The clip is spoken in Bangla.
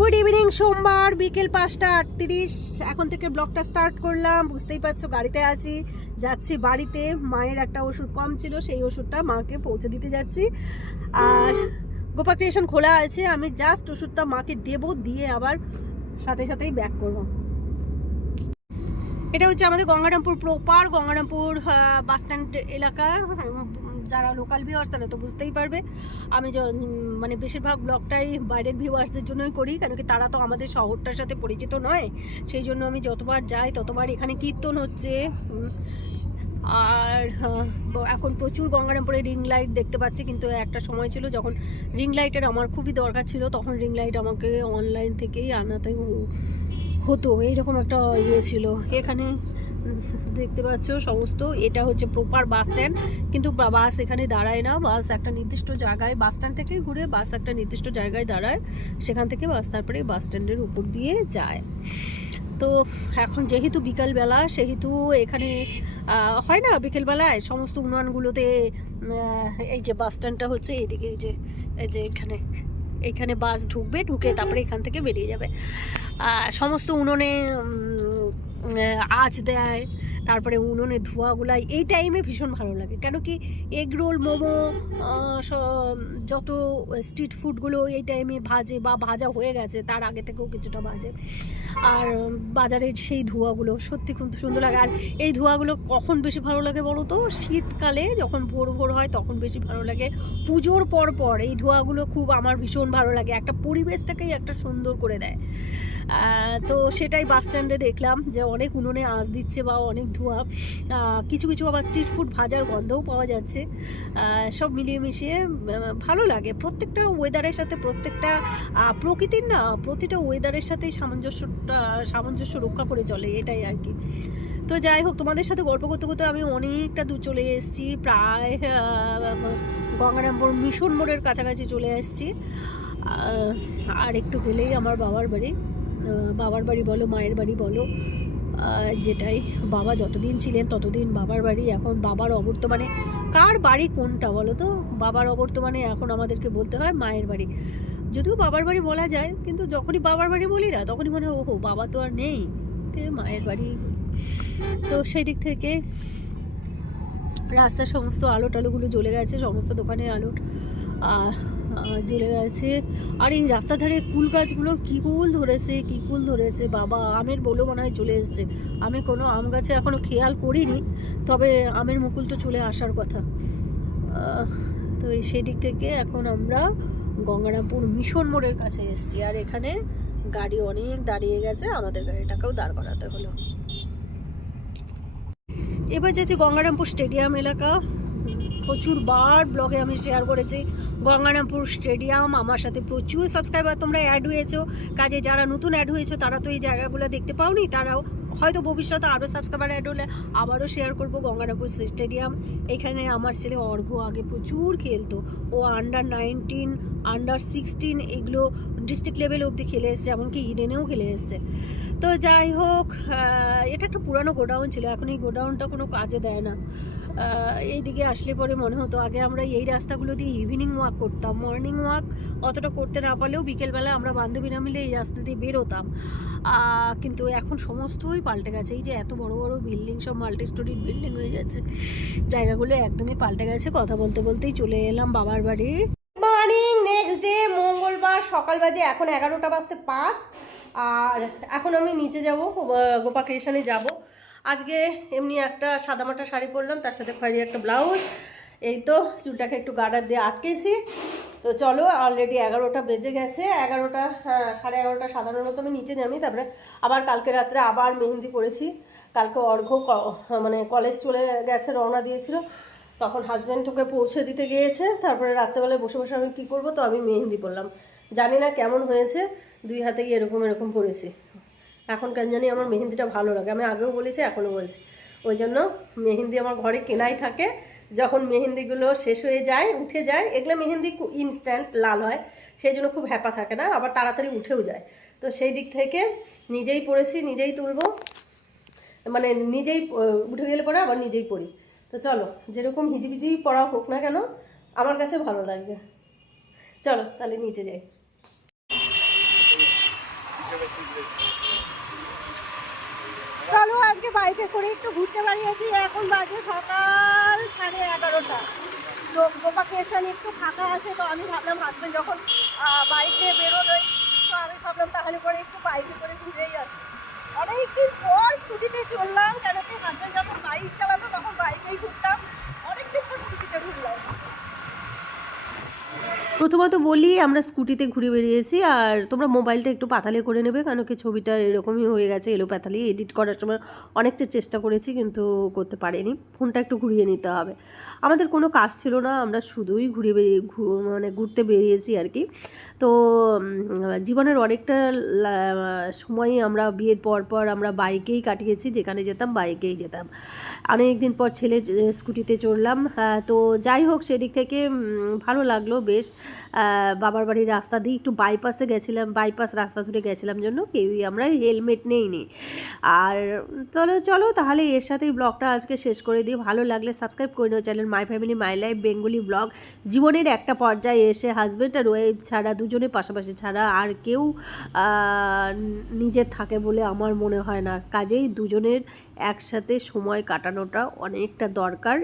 গুড ইভিনিং সোমবার, বিকেল পাঁচটা আটত্রিশ। এখন থেকে ব্লগটা স্টার্ট করলাম। বুঝতেই পারছ, গাড়িতে আছি। যাচ্ছি বাড়িতে। মায়ের একটা ওষুধ কম ছিল, সেই ওষুধটা মাকে পৌঁছে দিতে যাচ্ছি। আর গোপা ক্রিয়েশন খোলা আছে। আমি জাস্ট ওষুধটা মাকে দেবো, দিয়ে আবার সাথে সাথেই ব্যাক করব। এটা হচ্ছে আমাদের গঙ্গারামপুর প্রপার গঙ্গারামপুর বাসস্ট্যান্ড এলাকা। যারা লোকাল ভিউয়ার্স তারা তো বুঝতেই পারবে। আমি মানে বেশিরভাগ ব্লগটাই বাইরের ভিউয়ার্সদের জন্যই করি কেন কি তারা তো আমাদের শহরটার সাথে পরিচিত নয়। সেই জন্য আমি যতবার যাই, ততবার এখানে কীর্তন হচ্ছে। আর এখন প্রচুর গঙ্গারামপুরে রিং লাইট দেখতে পাচ্ছি, কিন্তু একটা সময় ছিল যখন রিং লাইটের আমার খুবই দরকার ছিল, তখন রিং লাইট আমাকে অনলাইন থেকেই আনাতে হতো, এইরকম একটা ইয়ে ছিল। এখানে দেখতে পাচ্ছ সমস্ত, এটা হচ্ছে প্রপার বাস স্ট্যান্ড কিন্তু বাস এখানে দাঁড়ায় না। বাস একটা নির্দিষ্ট জায়গায় বাস স্ট্যান্ড থেকে ঘুরে বাস একটা নির্দিষ্ট জায়গায় দাঁড়ায়। সেখান থেকে বাস তারপরে বাস স্ট্যান্ডের উপর দিয়ে যায়। তো এখন যেহেতু বিকালবেলা, সেহেতু এখানে হয় না বিকেলবেলায় সমস্ত উন্নয়নগুলোতে এই যে বাস স্ট্যান্ডটা হচ্ছে, এইদিকে এই যে এই যে এখানে। এখানে বাস ঢুকবে ঢুকে তারপরে এখান থেকে বেরিয়ে যাবে। আর সমস্ত উনুনে আঁচ দেয়, তারপরে উনুনে ধোঁয়াগুলাই এই টাইমে ভীষণ ভালো লাগে। কেন কি এগ রোল মোমো যত স্ট্রিট ফুডগুলো এই টাইমে ভাজে বা ভাজা হয়ে গেছে, তার আগে থেকেও কিছুটা ভাজে। আর বাজারের সেই ধোঁয়াগুলো সত্যি খুব সুন্দর লাগে। আর এই ধোঁয়াগুলো কখন বেশি ভালো লাগে বলো তো? শীতকালে যখন ভোর ভোর হয় তখন বেশি ভালো লাগে। পুজোর পর পর এই ধোঁয়াগুলো খুব আমার ভীষণ ভালো লাগে। একটা পরিবেশটাকেই একটা সুন্দর করে দেয়। তো সেটাই বাস স্ট্যান্ডে দেখলাম যে অনেক উনুনে আঁচ দিচ্ছে বা অনেক ধোঁয়া। কিছু কিছু আবার স্ট্রিট ফুড ভাজার গন্ধও পাওয়া যাচ্ছে। সব মিলিয়ে মিশিয়ে ভালো লাগে। প্রত্যেকটা ওয়েদারের সাথে প্রত্যেকটা প্রকৃতির না, প্রতিটা ওয়েদারের সাথেই সামঞ্জস্যটা, সামঞ্জস্য রক্ষা করে চলে, এটাই আর কি। তো যাই হোক, তোমাদের সাথে গল্প করতে করতে আমি অনেকটা দূর চলে এসেছি। প্রায় গঙ্গারামপুর মিশন মোড়ের কাছাকাছি চলে এসেছি। আর একটু গেলেই আমার বাবার বাড়ি। বাবার বাড়ি বলো, মায়ের বাড়ি বলো। যেটাই বাবা যতদিন ছিলেন ততদিন বাবার বাড়ি এখন বাবার অবর্তমানে কার বাড়ি কোনটা বলো তো? বাবার অবর্তমানে এখন আমাদেরকে বলতে হয় মায়ের বাড়ি। যদিও বাবার বাড়ি বলা যায় কিন্তু যখনই বাবার বাড়ি বলি না তখনই মনে হয় ওহো বাবা তো আর নেই। মায়ের বাড়ি? তো সেই দিক থেকে রাস্তার সমস্ত আলো টালোগুলো জ্বলে গেছে সমস্ত দোকানে আলো আহ, আহ, জ্বলে গেছে। আর এই রাস্তার ধারে কুল গাছগুলোর কী কুল ধরেছে, কী কুল ধরেছে, বাবা, আমের বলেও মনে হয় চলে এসছে। আমি কোনো আম গাছে এখনও খেয়াল করিনি, তবে আমের মুকুল তো চলে আসার কথা। তো সেই দিক থেকে এখন আমরা গঙ্গারামপুর মিশন মোড়ের কাছে এসেছি। আর এখানে গাড়ি অনেক দাঁড়িয়ে গেছে, আমাদের গাড়িটাকেও দাঁড় করাতে হলো। এবার যাচ্ছে গঙ্গারামপুর স্টেডিয়াম এলাকা। প্রচুর বার ব্লগে আমি শেয়ার করেছি। গঙ্গারামপুর স্টেডিয়াম, আমার সাথে প্রচুর সাবস্ক্রাইবার তোমরা অ্যাড হয়েছো। কাজে যারা নতুন অ্যাড হয়েছো, তারা তো এই জায়গাগুলো দেখতে পাওনি, তারাও হয়তো ভবিষ্যতে আরও সাবস্ক্রাইবার অ্যাড হলে আবারও শেয়ার করব গঙ্গারামপুর স্টেডিয়াম। এখানে আমার ছেলে অর্ঘ আগে প্রচুর খেলতো। ও আন্ডার নাইনটিন আন্ডার সিক্সটিন এগুলো ডিস্ট্রিক্ট লেভেল অবধি খেলে এসছে, এমনকি ইডেনেও খেলে এসছে। তো যাই হোক এটা একটা পুরানো গোডাউন ছিল, এখন এই গোডাউনটা কোনো কাজে দেয় না। আহ, এইদিকে আসলে পরে মনে হতো আগে আমরা এই রাস্তাগুলো দিয়ে ইভিনিং ওয়াক করতাম। মর্নিং ওয়াক অতটা করতে না পারলেও বিকেলবেলা আমরা বান্ধবীরা মিলে এই রাস্তা দিয়ে বেরোতাম কিন্তু এখন সমস্তই পাল্টে গেছে। এই যে এত বড় বড় বিল্ডিং সব মাল্টি স্টোরির বিল্ডিং হয়ে যাচ্ছে জায়গাগুলো একদমই পাল্টে গেছে। কথা বলতে বলতেই চলে এলাম বাবার বাড়ি। মর্নিং নেক্সট ডে মঙ্গলবার সকাল বাজে এখন এগারোটা বাজতে পাঁচ। আর এখন আমি নিচে যাব গোপা ক্রিয়েশনে যাব। আজকে এমনি একটা সাদামাটা শাড়ি পরলাম, তার সাথে খয়েরি একটা ব্লাউজ। এই তো চুলটাকে একটু গার্ডার দিয়ে আটকেছি। তো চলো অলরেডি এগারোটা বেজে গেছে। এগারোটা হ্যাঁ সাড়ে এগারোটা সাধারণত আমি নিচে নামি, তারপরে আবার কালকে রাত্রে আবার মেহেন্দি করেছি কালকে অর্ঘ্য মানে কলেজ চলে গেছে, রওনা দিয়েছিল। তখন হাজব্যান্ড ওকে পৌঁছে দিতে গিয়েছে। তারপরে রাত্রেবেলায় বসে বসে আমি কী করব, তো আমি মেহেন্দি করলাম জানি না কেমন হয়েছে, দুই হাতে গিয়ে এরকম এরকম করেছি এখন কেন জানি আমার মেহেন্দিটা ভালো লাগে। আমি আগেও বলেছি, এখনও বলছি। ওই জন্য মেহেন্দি আমার ঘরে কেনাই থাকে। যখন মেহেন্দিগুলো শেষ হয়ে যায়, উঠে যায়, এগুলো মেহেন্দি ইনস্ট্যান্ট লাল হয়, সেই জন্য খুব হ্যাপা থাকে না, আবার তাড়াতাড়ি উঠেও যায়। তো সেই দিক থেকে নিজেই পড়েছি, নিজেই তুলবো। মানে নিজেই উঠে গেলে পরে আবার নিজেই পড়ি। তো চলো, যেরকম হিজিবিজি পড়া হোক না কেন, আমার কাছে ভালো লাগছে। চলো, তাহলে নিচে যাই। বাইকে করে একটু ঘুরতে বেরিয়েছি। এখন বাজে সকাল সাড়ে এগারোটা। তো গোপাকেশন একটু ফাঁকা আছে, তো আমি ভাবলাম হাজবেন্ড যখন বাইকে বেরোলোই, তো আমি ভাবলাম তাহলে পরে একটু বাইকে করে ঘুরেই আসি। অনেকদিন পর স্কুটিতে চললাম, কেন কি হাজবেন্ড যখন বাইক চালাতো তখন বাইকেই ঘুরতাম অনেকদিন পর স্কুটিতে ঘুরলাম প্রথমত বলি আমরা স্কুটিতে ঘুরে বেরিয়েছি আর তোমরা মোবাইলটা একটু পাতালে করে নেবে কারণ কি ছবিটা এরকমই হয়ে গেছে এলো পাতালি এডিট করার সময় অনেকটা চেষ্টা করেছি কিন্তু করতে পারিনি। ফোনটা একটু ঘুরিয়ে নিতে হবে। আমাদের কোনো কাজ ছিল না আমরা শুধুই ঘুরে বেরিয়ে মানে ঘুরতে বেরিয়েছি আর কি। তো জীবনের অনেকটা সময়ই আমরা বিয়ের পর পর আমরা বাইকেই কাটিয়েছি যেখানে যেতাম বাইকেই যেতাম। অনেক দিন পর ছেলে স্কুটিতে চড়লাম হ্যাঁ, তো যাই হোক সেদিক থেকে ভালো লাগল বেশ। বাবার বাড়ির রাস্তা দিয়ে একটু বাইপাসে গেছিলাম বাইপাস রাস্তা ধরে গেছিলাম জন্য কেউই আমরা হেলমেট নেই নি। আর চলো চলো তাহলে এর সাথেই ব্লগটা আজকে শেষ করে দিই। ভালো লাগলে সাবস্ক্রাইব করে নিও channel my family my life Bengali blog জীবনের একটা পর্যায়ে এসে হাজব্যান্ড আর ওয়াইফ ছাড়া, দুজনে পাশাপাশি ছাড়া আর কেউ নিজের থাকে বলে আমার মনে হয় না। কাজেই দুজনের একসাথে সময় কাটানোটা অনেকটা দরকার।